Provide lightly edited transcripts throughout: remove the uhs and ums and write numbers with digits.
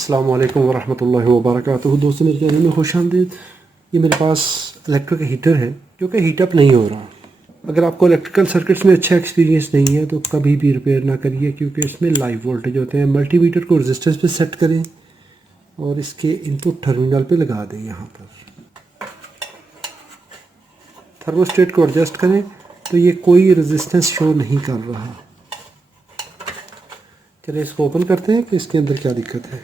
अस्सलाम वालेकुम वरहमतुल्लाहि वबरकातुहू। दोस्तों मेरे चैनल में खुश आमदीद। ये मेरे पास इलेक्ट्रिक हीटर है जो कि हीट अप नहीं हो रहा। अगर आपको इलेक्ट्रिकल सर्किट्स में अच्छा एक्सपीरियंस नहीं है तो कभी भी रिपेयर ना करिए, क्योंकि इसमें लाइव वोल्टेज होते हैं। मल्टीमीटर को रेजिस्टेंस पे सेट करें और इसके इनपुट टर्मिनल पे लगा दें। यहाँ पर थर्मोस्टेट को एडजस्ट करें तो ये कोई रेजिस्टेंस शो नहीं कर रहा। चलिए इसको ओपन करते हैं कि इसके अंदर क्या दिक्कत है।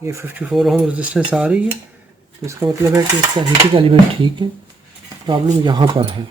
ये 54 ओम रेजिस्टेंस आ रही है, तो इसका मतलब है कि इसका हीटिंग एलिमेंट ठीक है। प्रॉब्लम यहाँ पर है।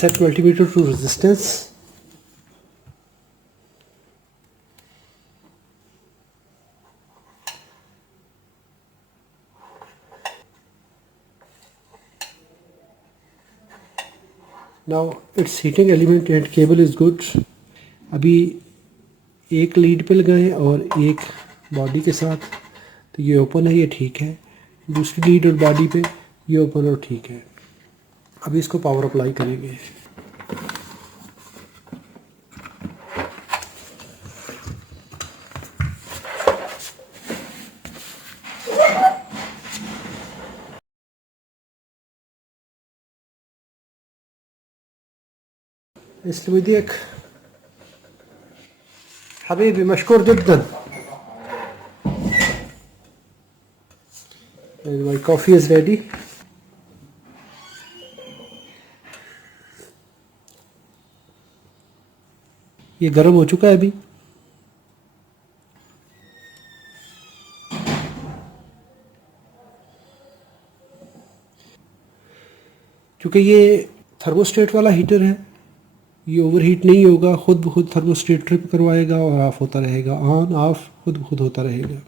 set multimeter to resistance. Now its heating element and cable is good. अभी एक लीड पे लगाएं और एक बॉडी के साथ, तो ये ओपन है, ये ठीक है। दूसरी लीड और बॉडी पे ये ओपन और ठीक है। अभी इसको पावर अप्लाई करेंगे। इसलिए بديك حبيبي مشكور جدا. My coffee is ready. ये गर्म हो चुका है अभी। क्योंकि ये थर्मोस्टेट वाला हीटर है, ये ओवर हीट नहीं होगा, खुद ब खुद थर्मोस्टेट ट्रिप करवाएगा और ऑफ होता रहेगा, ऑन ऑफ खुद ब खुद होता रहेगा।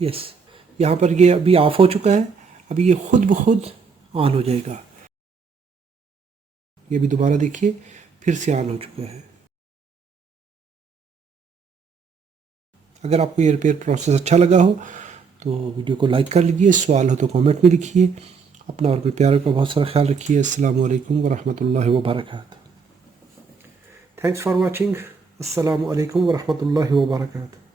यस, यहाँ पर ये अभी ऑफ हो चुका है, अभी ये खुद ब खुद ऑन हो जाएगा। ये भी दोबारा देखिए, फिर से ऑन हो चुका है। अगर आपको ये रिपेयर प्रोसेस अच्छा लगा हो तो वीडियो को लाइक कर लीजिए, सवाल हो तो कमेंट में लिखिए। अपना और अपने प्यारे का बहुत सारा ख्याल रखिए। अस्सलामु अलैकुम वरहमतुल्लाहि वबरकातुहू। Thanks for watching. अस्सलामु अलैकुम वरहमतुल्लाहि वबरकातुहू।